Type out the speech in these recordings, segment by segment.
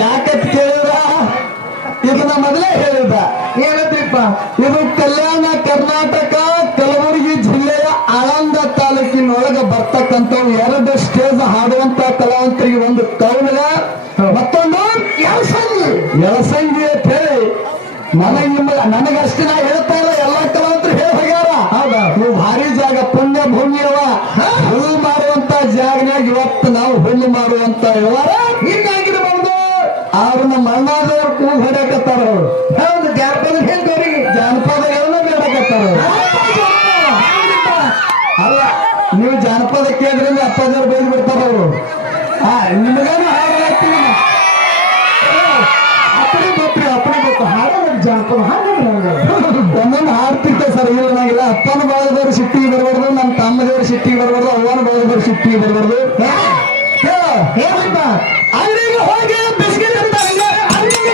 ಯಾಕತ್ ಕೇಳಿದ ಇದನ್ನ ಮೊದಲೇ ಹೇಳಿದ ಏನಂದ್ರಿಪ್ಪ ಇದು ಕಲ್ಯಾಣ ಕರ್ನಾಟಕ ಕಲಬುರಗಿ ಜಿಲ್ಲೆಯ ಆಳಂದ ತಾಲೂಕಿನೊಳಗ ಬರ್ತಕ್ಕಂಥ ಎರಡು ಸ್ಟೇಜ್ ಹಾಡುವಂತ ಕಲಾವಂತರಿಗೆ ಒಂದು ಕೌಲಗ ಮತ್ತೊಂದು ಎಳಸಂಗಿ ಅಂತ ಹೇಳಿ ನನಗಷ್ಟೇ ನಾ ಹೇಳ್ತಾ ಇಲ್ಲ ಎಲ್ಲಾ ಕಲಾವಂತರು ಹೇಳಿ ಹೋಗ್ಯಾರ. ಹೌದಾ, ನೀವು ಭಾರಿ ಜಾಗ ಪುಣ್ಯ ಭೂಮಿಯವ ಹುಲ್ಲು ಮಾರುವಂತ ಜಾಗನಾಗ ಇವತ್ತು ನಾವು ಹುಲ್ಲು ಮಾರುವಂತ ವ್ಯವಹಾರ ಹಿಂಗಾಗಿರ್ಬಹುದು. ಅವ್ರು ನಮ್ಮ ಅಣ್ಣಾದವ್ರು ಕೂಗು ಹೊಡ್ಯಾಕತ್ತಾರ. ಅವ್ರು ಹೌದು, ಜಾನಪದ ಹೆಂಗವ್ರಿಗೆ ಜಾನಪದ ಎಲ್ಲ ಬೇಡಕತ್ತಾರ. ಅಲ್ಲ, ನೀವು ಜಾನಪದ ಕೇಳಿದ್ರಿಂದ ಅಪ್ಪಾದವ್ರು ಬೈದು ಬಿಡ್ತಾರ. ಅವರು ನಿಮಗಾನು ಹಾಡ್ತೀನಿ ಅಪ್ಪನೇ ಗೊತ್ತು ಹಾಡೋದು ಜಾನಪದ ಒಂದೊಂದು ಹಾಡ್ತಿದ್ದೆ ಸರ್. ಇಲ್ಲ ಅಪ್ಪನ ಬಾಳದವ್ರು ಸಿಟ್ಟಿಗೆ ಬರಬಾರ್ದು, ನಮ್ಮ ತಮ್ಮದವ್ರು ಸಿಟ್ಟಿಗೆ ಬರಬಾರ್ದು, ಅವ್ವನ ಬಾಳದವ್ರು ಸಿಟ್ಟಿಗೆ ಬರಬಾರ್ದು. ಏನಪ್ಪ ಅಂಗಡಿಗೆ ಹೋಗಿ ಬಿಸ್ಕಿಟ್ ಅಂತಾರೆ ಅಂಗಡಿಗೆ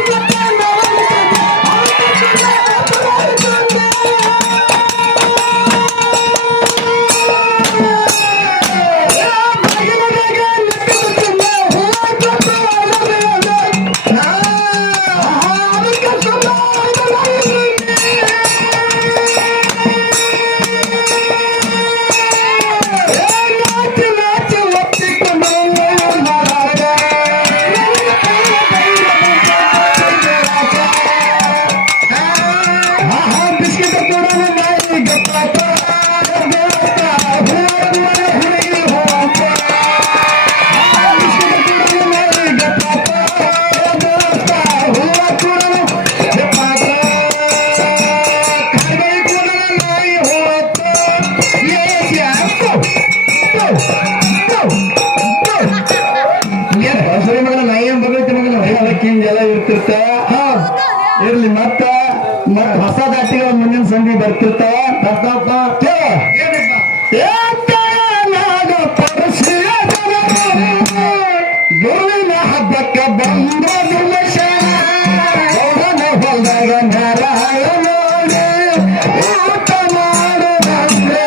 ಎಲ್ಲ ಇರ್ತಿರ್ತ ಇರ್ಲಿ ಮತ್ತ ಹೊಸ ದಾಟಿಗೆ ಮುಂದಿನ ಸಂಧಿ ಬರ್ತಿರ್ತಾವ ಬರ್ತಪ್ಪ ಗುರುವಿನ ಹಬ್ಬಕ್ಕೆ ಬಂದ ಹೊಲದಾಗ ನಾರಾಯಣ ಊಟ ಮಾಡುವಂದ್ರೆ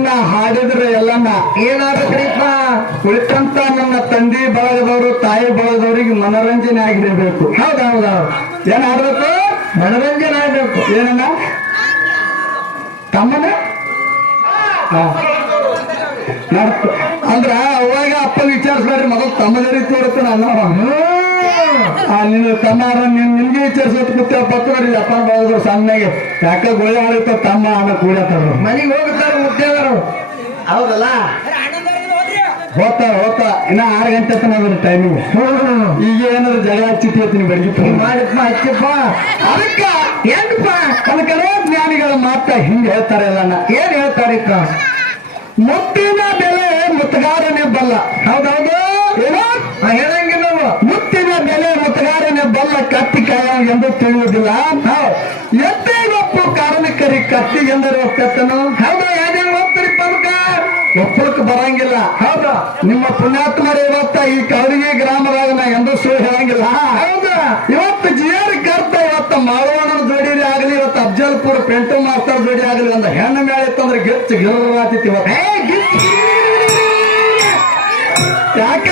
ಇದನ್ನ ಹಾಡಿದ್ರೆ ಎಲ್ಲನ್ನ ಏನಾಗತ್ರಿಪ್ಪ? ಕುಳಿತಂತ ನನ್ನ ತಂದೆ ಬಳಗದವರು ತಾಯಿ ಬಳಗದವರಿಗೆ ಮನೋರಂಜನೆ ಆಗಿರಬೇಕು. ಹೌದೌದೌದು, ಏನ್ ಆಡ್ಬೇಕು? ಮನೋರಂಜನೆ ಆಗ್ಬೇಕು. ಏನನ್ನ ತಮ್ಮನ ಅಂದ್ರ ಅವಾಗ ಅಪ್ಪ ವಿಚಾರಿಸ್ಬೇಡ್ರಿ, ಮೊದಲು ತಮ್ಮದ ರೀತಿ ಇರುತ್ತೆ. ನಿನ್ನ ತಮ್ಮ ನಿನ್ಗೆ ವಿಚಾರಿಸೋದು ಕೂತ ಪತ್ತುವರಿ ಅಪ್ಪ ಬಳದ್ರು ಸಣ್ಣಗೆ ಯಾಕ ಗೋಳಿ ಆಡಿರ್ತಾವ ತಮ್ಮ ಅನ್ನ ಕೂಡತ್ತಾರ. ಮನೆಗೆ ಹೋಗುತ್ತಾರೆ ಮುದ್ದೆವರು. ಹೌದಲ್ಲ, ಹೋಗ್ತಾ ಇನ್ನ 6 ಗಂಟೆ ತನಕ ಟೈಮಿಂಗ್. ಈಗ ಏನಾದ್ರು ಜಗಳ ಹಚ್ಚಿರ್ತೀನಿ ಬೆಳಗ್ಗೆ ಮಾಡಿಪ್ಪ ಹಚ್ಚಪ್ಪ. ಅದಕ್ಕ ಹೆಂಗಪ್ಪ ಕನಕನ ಜ್ಞಾನಿಗಳ ಮಾತ ಹಿಂಗ್ ಹೇಳ್ತಾರೆ ಎಲ್ಲನ. ಏನ್ ಹೇಳ್ತಾರಿಪ್ಪ? ಮುತ್ತಿನ ಬೆಲೆ ಮುತ್ತಗಾರನೇ ಬಲ್ಲ. ಹೌದೌದು, ಏನೋ ಹೇಳಂಗಿಲ್ಲ. ಮುತ್ತಿನ ಬೆಲೆ ಮುತ್ತಗಾರನೇ ಬಲ್ಲ, ಕತ್ತಿ ಕಾಯ ಎಂದು ತಿಳಿಯುವುದಿಲ್ಲ. ಎತ್ತೇಗೊಪ್ಪು ಕಾರ್ಮಿಕರಿ ಕತ್ತಿ ಎಂದರೆ ಒಪ್ಪೆತ್ತನು. ಹೌದಾ, ಯಾವ್ದು ಹೋಗ್ತಾರಿಪ್ಪ ಅದಕ್ಕ? ಒಪ್ಪಳಕ್ಕೆ ಬರಂಗಿಲ್ಲ. ಹೌದಾ, ನಿಮ್ಮ ಪುಣ್ಯಾತ್ಮರೇ ಇವತ್ತ ಈ ಕವರಿಗೆ ಗ್ರಾಮದಾಗ ನಾ ಎಂದೂ ಸುಳ್ಳು ಹೇಳಂಗಿಲ್ಲ. ಹೌದಾ, ಇವತ್ತು ಜಿಯರ್ ಕರ್ತ ಇವತ್ತು ಮಾಳವಣ್ಣನ ಜೋಡಿ ಆಗಲಿ, ಇವತ್ತು ಅಫ್ಜಲ್ಪುರ ಪೆಂಟು ಮಾಸ್ತರ್ ಜೋಡಿ ಆಗಲಿ, ಒಂದು ಹೆಣ್ಣು ಮೇಳ ಇತ್ತಂದ್ರೆ ಗಿಚ್ಚ ಗಿರ್ರಾತಿತ್ತು ಇವತ್ತು. ಯಾಕ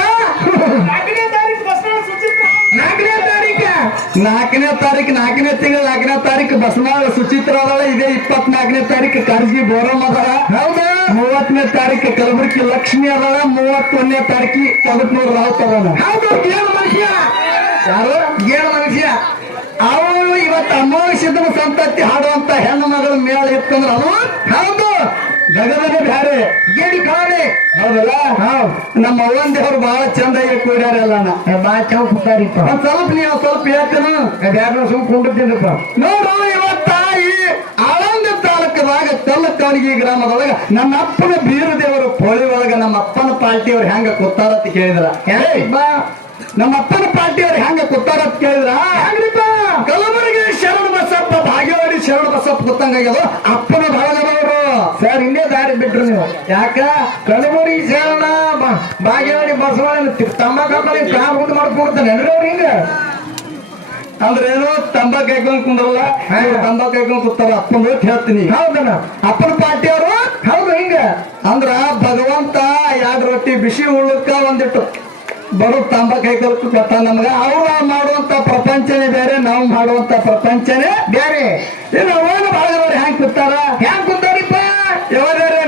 4ನೇ ತಾರೀಕು 4ನೇ ತಿಂಗಳ 4ನೇ ತಾರೀಕು ಬಸಮಾಳ ಸುಚಿತ್ರ ಅದಳ. ಇದೇ 24ನೇ ತಾರೀಕು ಕರ್ಜಿ ಬೋರಮ್ಮ ಅದಳ. ಹೌದಾ, 30ನೇ ತಾರೀಕು ಕಲಬುರಗಿ ಲಕ್ಷ್ಮಿ ಅದಳ. 31ನೇ ತಾರೀಕಿ ಕೊದಕ್ನೂರು ರಾವುತ್ ಅದನ. ಹೌದು, ಗೇಳು ಮನುಷ್ಯ. ಯಾರು? ಗೇಳು ಮನುಷ್ಯ. ಅವಳು ಇವತ್ತು ಅಮೋಷದ ಸಂತತಿ ಹಾಡುವಂತ ಹೆಣ್ಣು ಮಗಳ ಮೇಳ ಇತ್ತಂದ್ರ ಅದು ಹೌದು, ಗಗನನೇ ಬ್ಯಾರೆ, ಗೇಡಿ ಕಾಣೆ. ಹೌದಲ್ಲ? ನಮ್ಮ ಅವ್ವಂದೇವ್ರು ಬಹಳ ಚಂದಾಗಿ ಕೂಡ್ಯಾರಲ್ಲ. ಬಾ ಚೌಕಾರಿಪ್ಪ. ಒಂದ್ ಸ್ವಲ್ಪ ನೀವು ಸ್ವಲ್ಪ ಹೇಳ್ತೇನು ಯಾರು ಸುಮ್ ಕುಂಡಿದ್ದೀನಪ್ಪ. ನೋಡು, ಇವತ್ತ ಈ ಆಳಂದ ತಾಲೂಕದಾಗ ಕಲ್ಲಕವಣಿಗೆ ಗ್ರಾಮದೊಳಗ ನನ್ನ ಅಪ್ಪನ ಬೀರದೇವರು ಪೋಳಿ ಒಳಗ ನಮ್ಮ ಅಪ್ಪನ ಪಾರ್ಟಿಯವ್ರು ಹೆಂಗ ಕೂತಾರತ್ ಕೇಳಿದ್ರ. ನಮ್ಮ ಅಪ್ಪನ ಪಾರ್ಟಿಯವ್ರು ಹೆಂಗ ಕೂತಾರತ್ ಕೇಳಿದ್ರ. ಕಲಬುರಗಿ ಶರಣ ಬಸಪ್ಪ, ಭಾಗ್ಯವಾಡಿ ಶರಣ ಬಸಪ್ಪ ಕೂತಂಗಾಗ್ಯದು ಅಪ್ಪನ ಬಳಗದವರು. ಸರ್, ಇನ್ನೇ ದಾರಿ ಬಿಟ್ರು ನೀವು. ಯಾಕ? ಕಲಬುರಗಿ ಶರಣ ಭಾಗ್ಯವಾಡಿ ಬಸವಣ್ಣ ತಮ್ಮ ಕಂಪನಿ ಕಾರ್ ಮುಂದೆ ಮಾಡ್ಕೊಡ್ತಾನೆ ಅವ್ರು ಹಿಂಗ. ಅಂದ್ರೆ ಏನು ತಂಬಾಕ್ ಕಾಯ್ಕೊಂಡ್ ಕುಂದ್ರಲ್ಲ, ತಂಬಾಕ್ ಕಾಯ್ಕೊಂಡ್ ಕೂತಾರ ಅಪ್ಪನ ಹೇಳ್ತೀನಿ. ಹೌದಣ್ಣ, ಅಪ್ಪನ ಪಾರ್ಟಿಯವರು ಹೌದು ಹಿಂಗ. ಅಂದ್ರ ಭಗವಂತ 2 ರೊಟ್ಟಿ ಬಿಸಿ ಉಳ್ಳಕ್ಕ ಒಂದಿಟ್ಟು ಬರೋ ತಂಬಾಕ್ ಕಾಯ್ಕೊಳ್ತು ಗೊತ್ತ ನಮ್ಗ. ಅವ್ರು ಮಾಡುವಂತ ಪ್ರಪಂಚನೇ ಬೇರೆ, ನಾವು ಮಾಡುವಂತ ಪ್ರಪಂಚನೇ ಬೇರೆ. ಏನು ಅವನು ಭಾಗದವ್ರು ಹೆಂಗ್ ಕೂತಾರ? ಹ್ಯಾಂಗ ಕೂತಾರಿಪ್ಪ? ಯಾವ್ದಾರೆ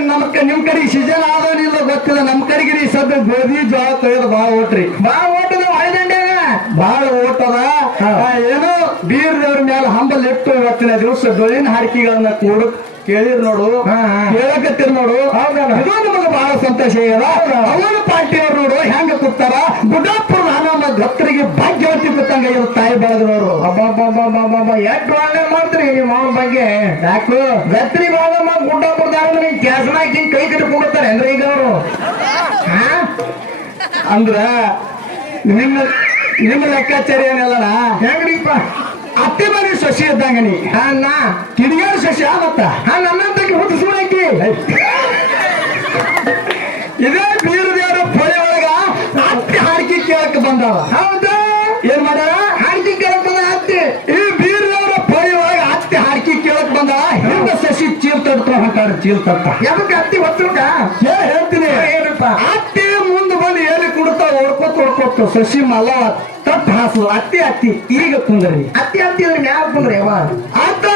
ನಿಮ್ ಕಡೆಗೆ ಸೀಸನ್ ಆದನಿಲ್ಲ ಗೊತ್ತಿಲ್ಲ. ನಮ್ ಕಡೆಗೆ ಈ ಸದ್ಯ ಗೋಧಿ ಜೋಳ ಕೊಯ್ಯೋದು ಬಾಳ ಓಟ್ರಿ, ಬಾ ಓಟದ ಹೊಳೆದಂಡ್ಯಾಗ ಬಾಳ ಓಟದ. ಏನೋ ಬೀರ್ ದೇವ್ರ ಮೇಲೆ ಹಂಬಲ್ ಇಟ್ಟು ಇವತ್ತಿನ ದಿವಸ ಡೊಳ್ಳಿನ ಹಾಡಿಕೆಗಳನ್ನ ಕೂಡು ಕೇಳಿರ್ ನೋಡು, ಕೇಳಕತ್ತಿರ್ ನೋಡು. ಇದು ನಮಗ ಬಹಳ ಸಂತೋಷ ಆಗ್ಯದ. ಅವನ ಪಾರ್ಟಿಯವ್ರು ನೋಡು ಹೆಂಗ ಕೂತಾರ. ಗುಡ್ಡಾಪುರ ನಾನಮ್ಮ ಗತ್ತರಿಗೆ ಭಾಗ್ಯವತಿ ಕೂತಂಗ ತಾಯಿ ಬೆಳೆದವರು. ಅಬ್ಬಬ್ಬಬ್ಬಬ್ಬ ಎಷ್ಟು ಒಳ್ಳೆ ಮಾಡ್ತೀರಿ ನಿಮ್ಮ ಅವನ ಬಗ್ಗೆ. ಯಾಕು ಗತ್ರಿ ಬಾಳಮ್ಮ ಗುಡ್ಡಾಪುರದಾಗ ಕ್ಯಾಸನ ಹಾಕಿ ಕೈ ಕಟ್ಕೊಂಡಿರ್ತಾರೆ ಅಂದ್ರೆ ಈಗ ಅವರು. ಅಂದ್ರ ನಿಮ್ಮ ಲೆಕ್ಕಾಚಾರ ಏನಿಲ್ಲ. ಹೆಂಗ್ರಿಪ್ಪ? ಅತ್ತೆ ಮನೆ ಸೊಸಿ ಇದ್ದಂಗ ನೀ ನಾ ಕಿಡಿಗಾರ ಸೊಸಿ ಮತ್ತ ನನ್ನಂತಕ್ಕೆ ಹುಟ್ಟು ಸುಳಕಿ. ಇದೇ ಬೀರದೇವರ ಪೊಳೆ ಒಳಗ ಅತ್ತೆ ಹಾಡಿಕೆ ಕೇಳಕ್ ಬಂದವ. ಹೌದಾ? ಏನ್ ಮಾಡ್ಯಾರ? ಹಾಡಿಕೆ ಕೇಳಕ್ ಬಂದ ಅತ್ತೆ. ಈ ಬೀರದೇವರ ಪೊಳೆ ಒಳಗ ಅತ್ತೆ ಹಾಡಿಕೆ ಕೇಳಕ್ ಬಂದವ. ಹಿಂದ ಸಸಿ ಚೀಲ್ ತಡ್ಕೊಂಡ್ ಹೊಂಟಾರ. ಚೀಲ್ ತಟ್ಟ ಯಾವಕ್ಕೆ ಅತ್ತಿ ಹೊತ್ತುಕ ಹೇಳ್ತೀನಿ. ಏನಪ್ಪ? ಅತ್ತೆ ಮುಂದೆ ಬಂದು ಎಲ್ಲಿ ಕುಡ್ತಾ ಓಡ್ಕೊತ ಸಸಿ ಮಲ ತಟ್ಟ ಹಾಸು. ಅತ್ತಿ ಈಗ ಕುಂದ್ರಿ. ಅತ್ತಿ ಅಂದ್ರೆ ಯಾವ ಕುಂದ್ರಿ ಅವ ಆತ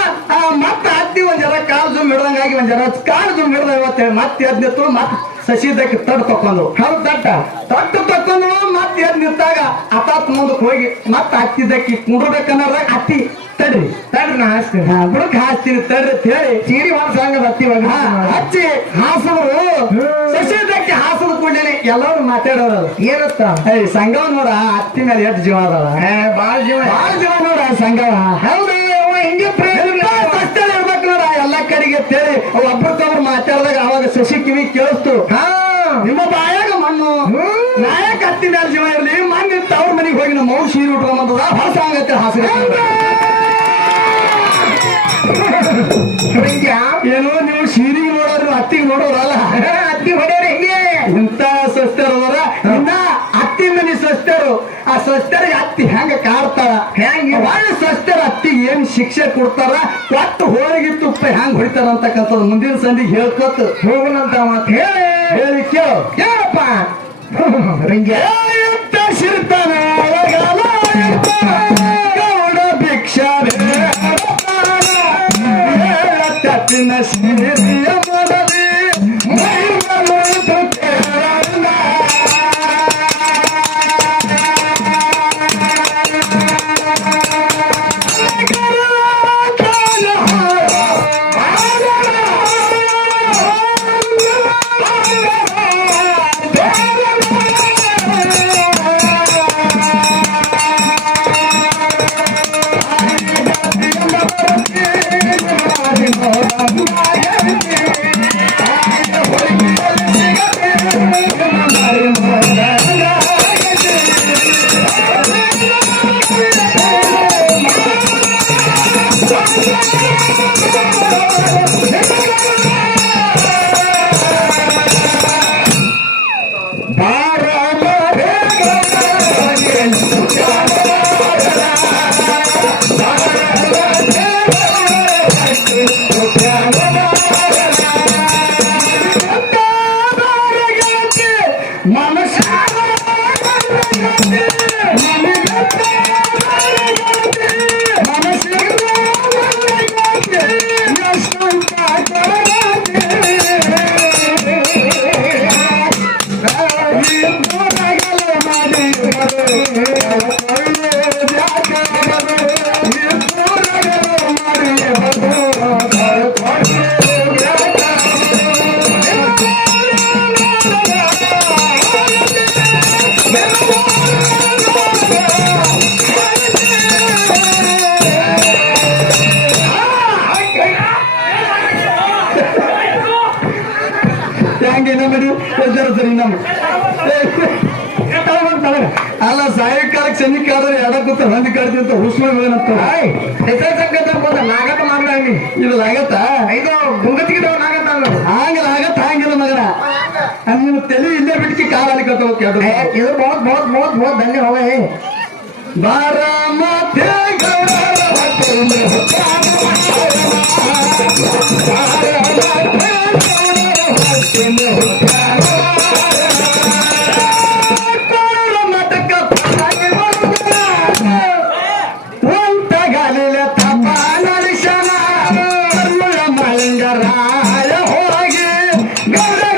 ಮತ್ತ ಅತ್ತಿ ಒಂದ್ ಜರ ಕಾಲ್ ಜುಮ್ ಹಿಡ್ದಂಗಾಗಿ ಒಂದ್ ಜರ ಕಾಲ್ ಜುಮ್ ಹಿಡ್ದ ಇವತ್ತೇಳಿ ಮತ್ತೆ ಎದ್ ನಿಂತು ಮತ್ ಸಸಿದಕ್ಕೆ ತಡ್ ತಕೊಂಡ್ರು. ಹೌದು, ತಟ್ಟು ತಕೊಂಡ್ರು. ಮತ್ತೆ ಎದ್ ನಿಂತಾಗ ಅತಾತ್ ಮುಂದಕ್ಕೆ ಹೋಗಿ ಮತ್ತ ಅತ್ತಿದ್ದಕ್ಕಿ ಕುಂಡ್ರಬೇಕನ್ನೋದಾಗ ಅತ್ತಿ ತಡ್ರಿ ನಾ ಹಾಸ್ತೀನಿ ಬುಡಕ್ ಹಾಸ್ತೀನಿ ತಡ್ರಿ ಅಂತ ಹೇಳಿ ಸೀರಿ ಹೊಲಸಂಗದ ಅತ್ತಿ ಹಚ್ಚಿ ಹಾಸಿದ್ರು. ಸಸಿದಕ್ಕೆ ಹಾಸದ ಕೂಡಲೇ ಎಲ್ಲರೂ ಮಾತಾಡೋರು ಏನತ್ತ? ಸಂಘವ ನೋಡ ಅತ್ತಿ ಮೇಲೆ ಎಷ್ಟು ಜೀವ ಅದಾವ. ಬಾಳ ಜೀವ ನೋಡ ಸಂಘವ. ಹೌದಾ? ಹಿಂಗೆ ಇರ್ಬೇಕು ನೋಡ ಎಲ್ಲಾ ಕಡೆಗೆ ತೇಳಿ ಒಬ್ಬರಿಗೊಬ್ರು ಮಾತಾಡಿದಾಗ ಅವಾಗ ಸಸಿ ಕಿವಿ ಕೇಳಿಸ್ತು. ನಿಮ್ಮ ಬಾಯಾಗ ಮಣ್ಣು ನಾಯಕ ಹತ್ತಿ ಮೇಲೆ ಜೀವ ಇರಲಿ. ಮಣ್ಣು ಅವ್ರ ಮನೆಗೆ ಹೋಗಿ ನಮ್ಮ ಮೌನ್ ಸೀರೆ ಉಟ್ಕೊಂಬಂದದ ಹೊಸ ಆಗತ್ತೆ ಹಾಸಿಗೆ. ಏನು ನೀವು ಸೀರಿಗೆ ನೋಡೋರು ಅತ್ತಿಗೆ ನೋಡೋರಲ್ಲ. ಅತ್ತಿ ಹೊಡೆಯವ್ರ ಹೆಂಗೆ ಇಂತ ಸ್ವಸ್ಥರು ಇನ್ನ ಅತ್ತಿ ಮನಿ ಸ್ವಸ್ಥರು. ಆ ಸ್ವಸ್ಥರಿಗೆ ಅತ್ತಿ ಹೆಂಗ ಕಾಡ್ತಾರ ಹೆಂಗ ಸ್ವಸ್ಥರ ಅತ್ತಿ ಏನ್ ಶಿಕ್ಷೆ ಕೊಡ್ತಾರ ಕೊಟ್ಟು ಹೋಳಿಗೆ ತುಪ್ಪ ಹೆಂಗ್ ಹೊಡಿತಾರ ಅಂತಕ್ಕಂಥದ್ದು ಮುಂದಿನ ಸಂದಿಗೆ ಹೇಳ್ಕೊತ ಹೋಗೋಣಂತ ಮಾತು ಹೇಳಿ ಕೇಳಪ್ಪ ಶಿರ್ತಾನ ಗೌಡ ಭಿಕ್ಷಾರ ತಪ್ಪಿನ ಸಿರಿಯ ಮಾಡಲಿ ಅಲ್ಲ ಸಾಯಂಕಾಲಕ್ಕೆ ಸಂಧಿಕಾದ್ರೆ ಎಡಕೂತ ಹೊಂದಿ ಕಾಡ್ತಿ ಅಂತ ಹುಸ್ಮ ನಾಗತ್ತ ಮಾಡ್ದಂಗಿ ಇದು ಆಗತ್ತ ಇದು ಗುಂಗತಿಗೆ ನಾಗತ್ತ ಹಂಗಿಲ್ಲ ಆಗತ್ತ ಹಂಗಿಲ್ಲ ಮಗನ ನೀನು ತಲೆ ಇಲ್ಲೇ ಬಿಟ್ಟು ಕಾಲಲ್ಲಿ ಕತ್ತ ಇದು ಬಹುತ್ ಧನ್ಯ ಹೋಗೇ ಬಾರಾಮತಿ ಹೋಗಿ